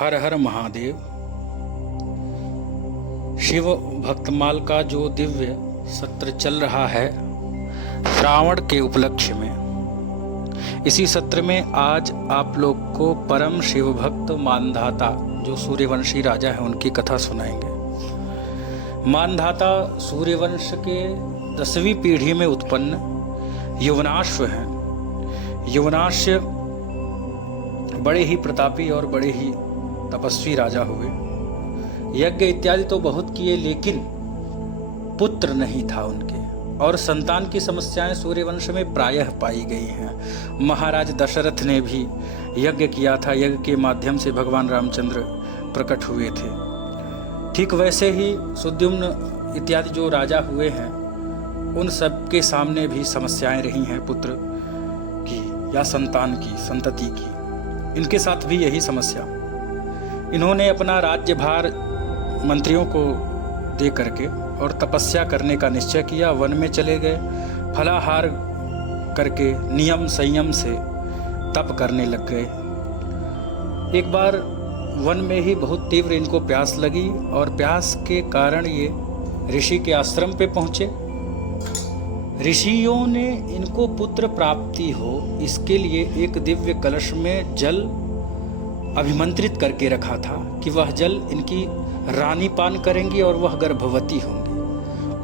हर हर महादेव। शिव भक्तमाल का जो दिव्य सत्र चल रहा है श्रावण के उपलक्ष्य में, इसी सत्र में आज आप लोग को परम शिव भक्त मानधाता जो सूर्यवंशी राजा है उनकी कथा सुनाएंगे। मानधाता सूर्यवंश के 10वीं पीढ़ी में उत्पन्न युवनाश्व हैं। युवनाश्व बड़े ही प्रतापी और बड़े ही तपस्वी राजा हुए। यज्ञ इत्यादि तो बहुत किए, लेकिन पुत्र नहीं था उनके, और संतान की समस्याएं सूर्यवंश में प्रायः पाई गई हैं। महाराज दशरथ ने भी यज्ञ किया था, यज्ञ के माध्यम से भगवान रामचंद्र प्रकट हुए थे। ठीक वैसे ही सुद्युम्न इत्यादि जो राजा हुए हैं उन सब के सामने भी समस्याएं रही हैं, पुत्र की या संतान की, संतति की। इनके साथ भी यही समस्या। इन्होंने अपना राज्यभार मंत्रियों को दे करके और तपस्या करने का निश्चय किया। वन में चले गए, फलाहार करके नियम संयम से तप करने लग गए। एक बार वन में ही बहुत तीव्र इनको प्यास लगी और प्यास के कारण ये ऋषि के आश्रम पे पहुँचे। ऋषियों ने इनको पुत्र प्राप्ति हो इसके लिए एक दिव्य कलश में जल अभिमंत्रित करके रखा था कि वह जल इनकी रानी पान करेंगी और वह गर्भवती होंगी।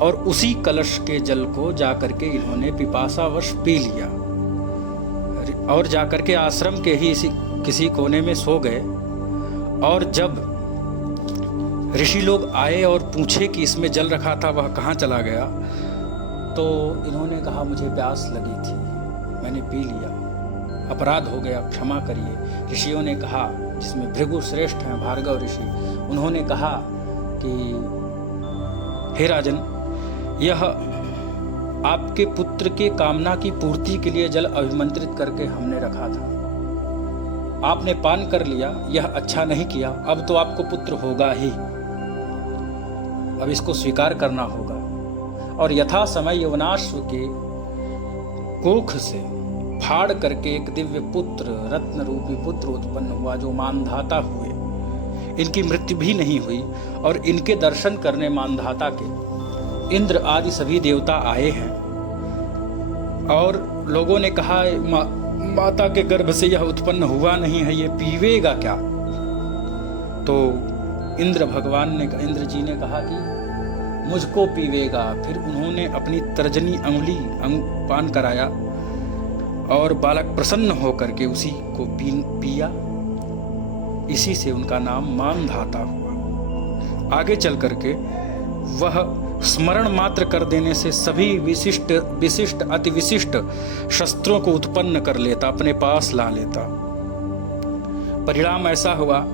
और उसी कलश के जल को जाकर के इन्होंने पिपासावश पी लिया और जाकर के आश्रम के ही किसी कोने में सो गए। और जब ऋषि लोग आए और पूछे कि इसमें जल रखा था वह कहाँ चला गया, तो इन्होंने कहा मुझे प्यास लगी थी, मैंने पी लिया, अपराध हो गया, क्षमा करिए। ऋषियों ने कहा, जिसमें भृगु श्रेष्ठ हैं भार्गव ऋषि, उन्होंने कहा कि हे राजन, यह आपके पुत्र के कामना की पूर्ति के लिए जल अभिमंत्रित करके हमने रखा था, आपने पान कर लिया, यह अच्छा नहीं किया। अब तो आपको पुत्र होगा ही, अब इसको स्वीकार करना होगा। और यथा समय यवनाश्व के कोख से फाड़ करके एक दिव्य पुत्र, रत्न रूपी पुत्र उत्पन्न हुआ जो मानधाता हुए। इनकी मृत्यु भी नहीं हुई और इनके दर्शन करने मानधाता के इंद्र आदि सभी देवता आए हैं। और लोगों ने कहा माता के गर्भ से यह उत्पन्न हुआ नहीं है, ये पीवेगा क्या? तो इंद्र जी ने कहा कि मुझको पीवेगा। फिर उन्होंने अपनी तर्जनी अंगुली पान कराया और बालक प्रसन्न होकर के उसी को पिया। इसी से उनका नाम मानधाता हुआ। आगे चल करके वह स्मरण मात्र कर देने से सभी विशिष्ट अति विशिष्ट शस्त्रों को उत्पन्न कर लेता, अपने पास ला लेता। परिणाम ऐसा हुआ,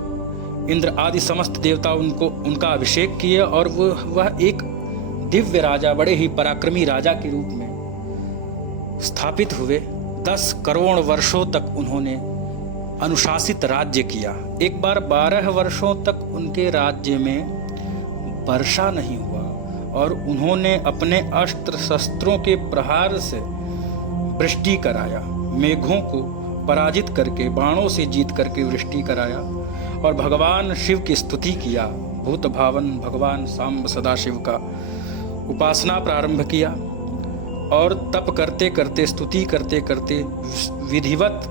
इंद्र आदि समस्त देवता उनका अभिषेक किए और वह एक दिव्य राजा, बड़े ही पराक्रमी राजा के रूप में स्थापित हुए। 10 करोड़ वर्षों तक उन्होंने अनुशासित राज्य किया। एक बार 12 वर्षों तक उनके राज्य में वर्षा नहीं हुआ और उन्होंने अपने अस्त्र शस्त्रों के प्रहार से वृष्टि कराया, मेघों को पराजित करके बाणों से जीत करके वृष्टि कराया और भगवान शिव की स्तुति किया। भूत भावन भगवान सांब सदाशिव का उपासना प्रारंभ किया और तप करते करते, स्तुति करते करते, विधिवत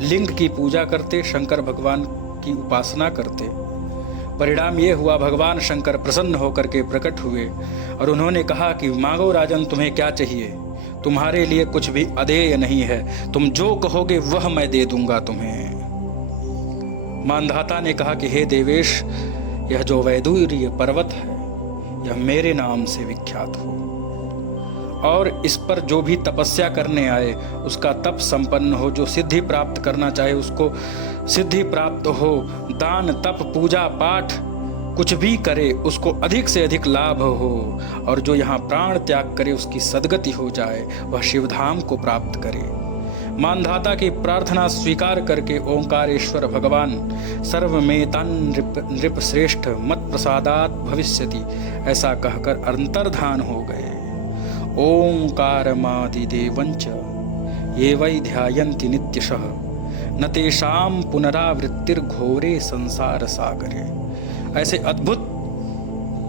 लिंग की पूजा करते, शंकर भगवान की उपासना करते। परिणाम ये हुआ, भगवान शंकर प्रसन्न होकर के प्रकट हुए और उन्होंने कहा कि मांगो राजन, तुम्हें क्या चाहिए? तुम्हारे लिए कुछ भी अदेय नहीं है, तुम जो कहोगे वह मैं दे दूंगा तुम्हें। मानधाता ने कहा कि हे देवेश, यह जो वैदूर्य पर्वत है यह मेरे नाम से विख्यात हो और इस पर जो भी तपस्या करने आए उसका तप संपन्न हो, जो सिद्धि प्राप्त करना चाहे उसको सिद्धि प्राप्त हो, दान तप पूजा पाठ कुछ भी करे उसको अधिक से अधिक लाभ हो, और जो यहाँ प्राण त्याग करे उसकी सद्गति हो जाए, वह शिवधाम को प्राप्त करे। मानधाता की प्रार्थना स्वीकार करके ओंकारेश्वर भगवान सर्वमेतान नृप श्रेष्ठ मत प्रसादात भविष्यति ऐसा कहकर अंतर्धान हो गए। ओंकारमादिदेवंच ये वै ध्यायन्ति नित्यशः न तेषाम पुनरावृत्तिर्घोरे संसार सागरे। ऐसे अद्भुत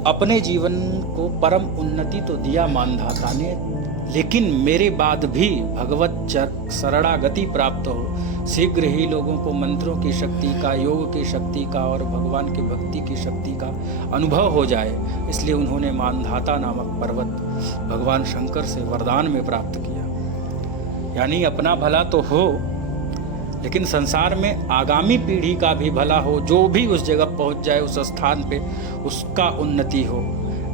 अपने जीवन को परम उन्नति तो दिया मानधाता ने, लेकिन मेरे बाद भी भगवत शरणागति प्राप्त हो, शीघ्र ही लोगों को मंत्रों की शक्ति का, योग की शक्ति का और भगवान की भक्ति की शक्ति का अनुभव हो जाए, इसलिए उन्होंने मानधाता नामक पर्वत भगवान शंकर से वरदान में प्राप्त किया। यानी अपना भला तो हो, लेकिन संसार में आगामी पीढ़ी का भी भला हो, जो भी उस जगह पहुंच जाए, उस स्थान पे उसका उन्नति हो,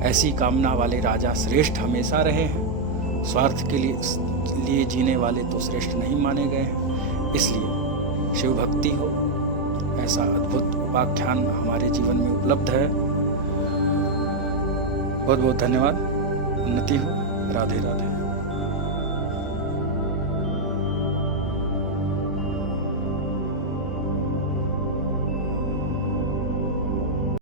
ऐसी कामना वाले राजा श्रेष्ठ हमेशा रहे हैं। स्वार्थ के लिए जीने वाले तो श्रेष्ठ नहीं माने गए हैं। इसलिए शिव भक्ति हो, ऐसा अद्भुत उपाख्यान हमारे जीवन में उपलब्ध है। बहुत बहुत धन्यवाद। उन्नति हो। राधे राधे।